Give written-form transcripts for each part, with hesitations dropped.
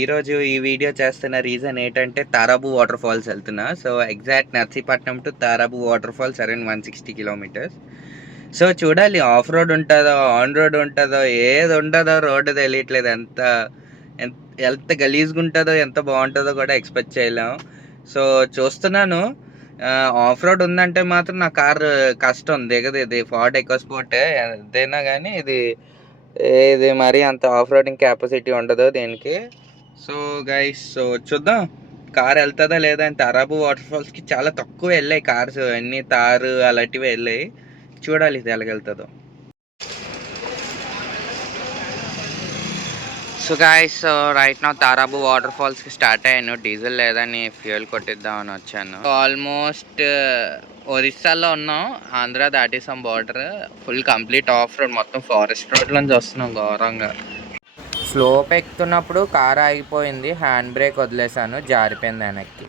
ఈరోజు ఈ వీడియో చేస్తున్న రీజన్ ఏంటంటే తారాబు వాటర్ ఫాల్స్ వెళ్తున్నా. So exact Narsipatnam to Tarabu waterfalls around 160 kilometres. So చూడాలి ఆఫ్ రోడ్ ఉంటుందో ఆన్ రోడ్ ఉంటుందో ఏది ఉంటుందో రోడ్డు తెలియట్లేదు. ఎంత గలీజ్గా ఉంటుందో ఎంత బాగుంటుందో కూడా ఎక్స్పెక్ట్ చేయలేము. సో చూస్తున్నాను ఆఫ్ రోడ్ ఉందంటే మాత్రం నా కారు కష్టం దిగదు. ఇది ఫార్డ్ ఎక్కువ స్పోర్టే ఏదైనా కానీ ఇది మరీ అంత ఆఫ్ రోడింగ్ కెపాసిటీ ఉండదు దీనికి. సో గైస్ చూద్దాం కార్ వెళ్తుందా లేదా అని. తారాబు వాటర్ ఫాల్స్కి చాలా తక్కువ వెళ్ళాయి కార్స్, అన్నీ తారు అలాంటివి వెళ్ళాయి. చూడాలి ఇది ఎలాగెళ్తుందో. సో గైస్ రైట్ నా తారాబు వాటర్ ఫాల్స్కి స్టార్ట్ అయ్యాను. డీజిల్ లేదని ఫ్యూయల్ కొట్టిద్దామని వచ్చాను. ఆల్మోస్ట్ ఒరిస్సాలో ఉన్నాం, ఆంధ్ర దాటేసాం border. Full complete off road, మొత్తం ఫారెస్ట్ రోడ్ నుంచి వస్తున్నాం ఘోరంగా. స్లోప్ ఎక్కుతున్నప్పుడు కార్ ఆగిపోయింది, హ్యాండ్ బ్రేక్ వదిలేసాను, జారిపోయింది వెనక్కి.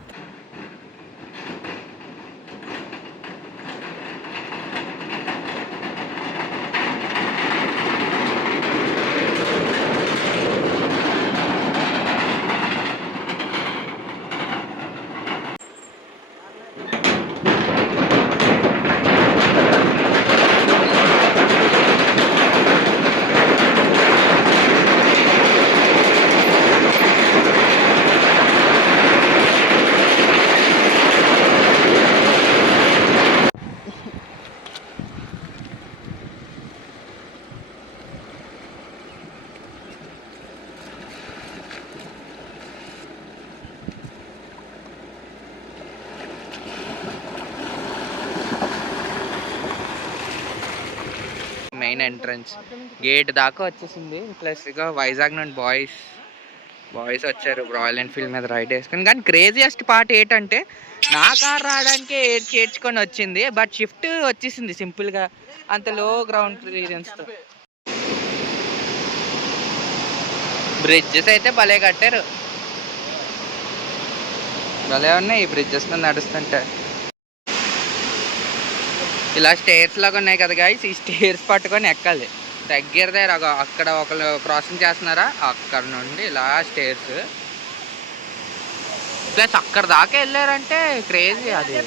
మెయిన్ ఎంట్రన్స్ గేట్ దాకా వచ్చేసింది. ప్లస్ ఇక వైజాగ్ నుండి బాయ్స్ వచ్చారు రాయల్ ఎన్ఫీల్డ్ మీద రైడ్ వేసుకొని. కానీ క్రేజియస్ట్ పార్ట్ ఏంటంటే నా కార్ రావడానికి చేర్చుకొని వచ్చింది, బట్ షిఫ్ట్ వచ్చేసింది సింపుల్గా అంత లో గ్రౌండ్ క్లియరెన్స్తో. బ్రిడ్జెస్ అయితే భలే కట్టారు, భలే ఉన్నాయి ఈ బ్రిడ్జెస్ మీద నడుస్తుంటే. ఇలా స్టేర్స్ లాగా ఉన్నాయి కదా గాయస్, ఈ స్టేర్స్ పట్టుకొని ఎక్కాలి. దగ్గర అక్కడ ఒకరు క్రాసింగ్ చేస్తున్నారా, అక్కడ నుండి ఇలా స్టేర్స్ ప్లస్ అక్కడ దాకా వెళ్ళారంటే క్రేజీ. అది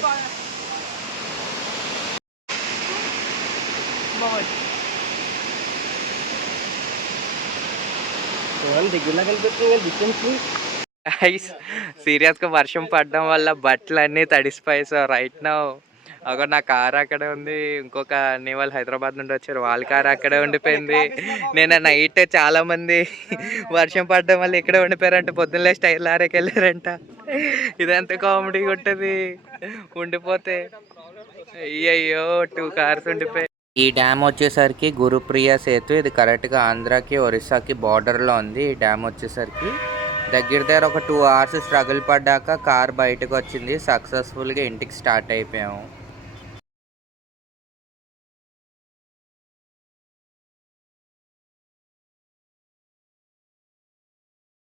సీరియస్గా వర్షం పడడం వల్ల బట్టలు అన్నీ తడిసిపోయి. సో రైట్ నౌ అక్కడ నా కార్ అక్కడే ఉంది, ఇంకొక అన్ని వాళ్ళు హైదరాబాద్ నుండి వచ్చారు, వాళ్ళ కార్ అక్కడే ఉండిపోయింది. నేను నైట్ చాలా మంది వర్షం పడడం వల్ల ఇక్కడే ఉండిపోయారంట, పొద్దున్నే స్టైల్ ఆరేకి వెళ్ళారంట. ఇదంతా కామెడీగా ఉంటుంది ఉండిపోతే. అయ్యయ్యో 2 కార్స్ ఉండిపోయాయి. ఈ డ్యామ్ వచ్చేసరికి గురుప్రియ సేతు, ఇది కరెక్ట్గా ఆంధ్రాకి ఒరిస్సాకి బార్డర్లో ఉంది. ఈ డ్యామ్ వచ్చేసరికి దగ్గర ఒక 2 hours స్ట్రగుల్ పడ్డాక కార్ బయటకు వచ్చింది, సక్సెస్ఫుల్గా ఇంటికి స్టార్ట్ అయిపోయాము.